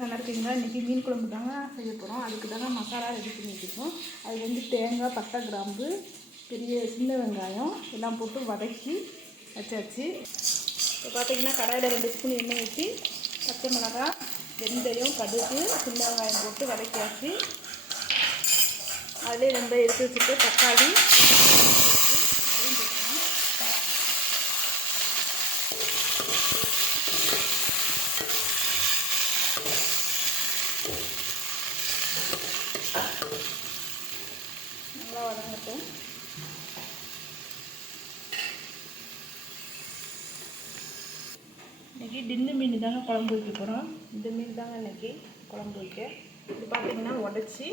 நல்லா இருக்கீங்களா? இன்றைக்கி மீன் குழம்பு தாங்க செய்ய போகிறோம். அதுக்கு தாங்க மசாலா ரெடி பண்ணி வச்சுருக்கோம். அது வந்து தேங்காய், பட்டை, கிராம்பு, சின்ன வெங்காயம் எல்லாம் போட்டு வதக்கி வச்சாச்சு. இப்போ பார்த்தீங்கன்னா கடாயில் 2 ஸ்பூன் எண்ணெய் ஊற்றி பச்சை மிளகாய், வெந்தயம், கடுகு, சின்ன வெங்காயம் போட்டு வதக்கியாச்சு. அதிலே நம்ம எடுத்து வச்சுட்டு தக்காளி நல்லா வதங்கட்டும். இன்றைக்கி டின்னு மீன் தாங்க குழம்பு வைக்க போகிறோம். இந்த மீன் தாங்க இன்றைக்கி குழம்பு வைக்க. இது பார்த்திங்கன்னா உடச்சி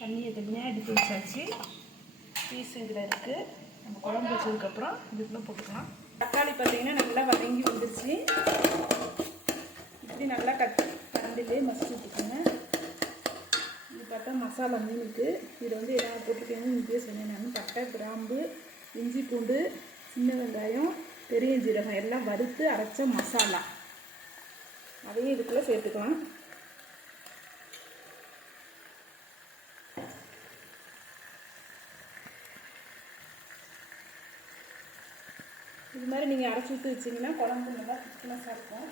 தண்ணியை தனியாக எடுத்து வச்சாச்சு. பீஸ் இதில் இருக்குது. நம்ம குழம்பு வச்சதுக்கப்புறம் இதுக்குள்ளே போட்டுக்கலாம். தக்காளி பார்த்திங்கன்னா நல்லா வதங்கி வந்துருச்சு. இப்படி நல்லா கரண்டிலே மசிச்சு விட்டுக்கோங்க. இது பார்த்தா மசாலா மீனுக்கு இதில் வந்து என்ன போட்டுக்கோங்க இப்படியே சொன்னேன் நான். பட்டை, கிராம்பு, இஞ்சி, பூண்டு, சின்ன வெங்காயம், பெரிய ஜீரகம் எல்லாம் வறுத்து அரைச்ச மசாலா, அதையும் இதுக்குள்ளே சேர்த்துக்கலாம். இது மாதிரி நீங்கள் அரைச்சி ஊற்றி வச்சிங்கன்னா குழம்பு நல்லா திக்னஸாக இருக்கும்.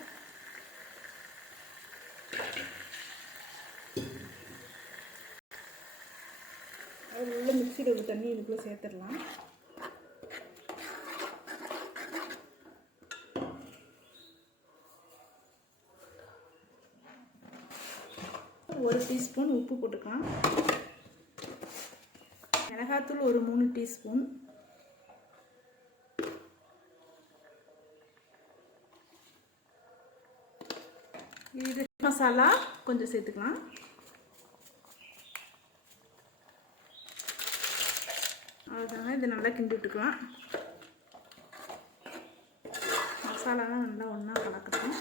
அதில் உள்ள மிக்சியில் உள்ள தண்ணி இதுக்குள்ளே சேர்த்துடலாம். ஒரு டீஸ்பூன் உப்பு போட்டுக்கலாம். மிளகாத்தூள் ஒரு 3 டீஸ்பூன். இது மசாலா கொஞ்சம் சேர்த்துக்கலாம். அவ்வளோதாங்க. இது நல்லா கிண்டி விட்டுக்கலாம். மசாலாலாம் நல்லா ஒன்றா கலக்கட்டும்.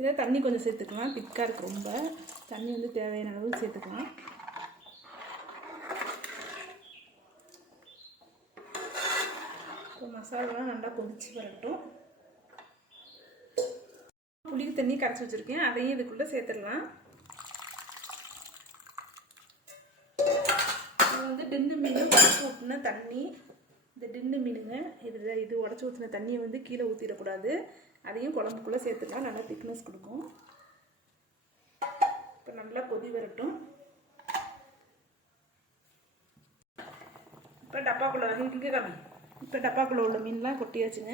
இதில் தண்ணி கொஞ்சம் சேர்த்துக்கலாம். திக்காக இருக்குது ரொம்ப. தண்ணி வந்து தேவையான அளவு சேர்த்துக்கலாம். இப்போ மசாலாலாம் நல்லா கொதிச்சு வரட்டும். புளிக்கு தண்ணி கரைச்சி வச்சுருக்கேன், அதையும் இதுக்குள்ளே சேர்த்துடலாம். இது வந்து டின்னு மீன் உடச்சி ஊற்றின தண்ணி. இந்த டின்னு மீனுங்க இது உடச்சி ஊற்றின தண்ணியை வந்து கீழே ஊற்றிடக்கூடாது. அதையும் குழம்புக்குள்ளே சேர்த்துக்கலாம். நல்லா திக்னஸ் கொடுக்கும். இப்போ நல்லா கொதி வரட்டும். இப்போ டப்பாக்குள்ளே உள்ள மீன்லாம் கொட்டியாச்சுங்க.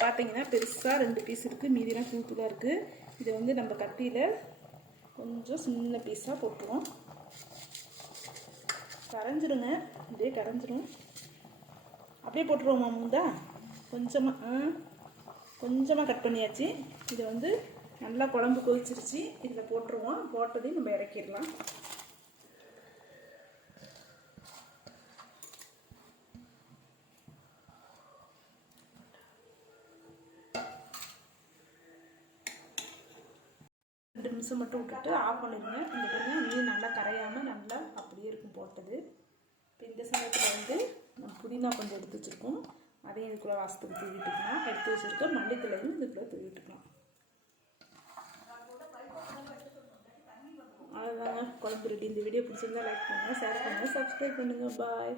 பார்த்தீங்கன்னா பெருசாக 2 பீஸ் இருக்குது, மீதிலாம் தூளாக இருக்குது. இதை வந்து நம்ம கத்தியில் கொஞ்சம் சின்ன பீஸாக போட்டுருவோம். கரைஞ்சிடுங்க, அப்படியே கரைஞ்சிடும். அப்படியே போட்டுருவோமா மூந்தா? கொஞ்சமாக கட் பண்ணியாச்சு. இதை வந்து நல்லா குழம்பு கொதிச்சிருச்சு. இதில் போட்டுருவோம். போட்டதையும் நம்ம இறக்கிடலாம். ரெண்டு நிமிஷம் மட்டும் விட்டுட்டு ஆஃப் பண்ணிடுங்க. இந்த கொஞ்சம் மீன் நல்லா கரையாமல் நல்லா அப்படியே இருக்கும் போட்டது. இப்போ இந்த சமயத்தில் வந்து நம்ம புதினா கொஞ்சம் எடுத்து வச்சுருக்கோம். அதையும் இதுக்குள்ளே வாசத்துக்கு தூவிட்டுக்கலாம். எடுத்து வச்சுருக்க மல்லித்தலையும் இதுக்குள்ளே தூவிட்டுக்கலாம். அவ்வளோதாங்க, குழம்பு ரெடி. இந்த வீடியோ பிடிச்சிருந்தா லைக் பண்ணுங்கள், ஷேர் பண்ணுங்கள், சப்ஸ்கிரைப் பண்ணுங்கள். பாய்.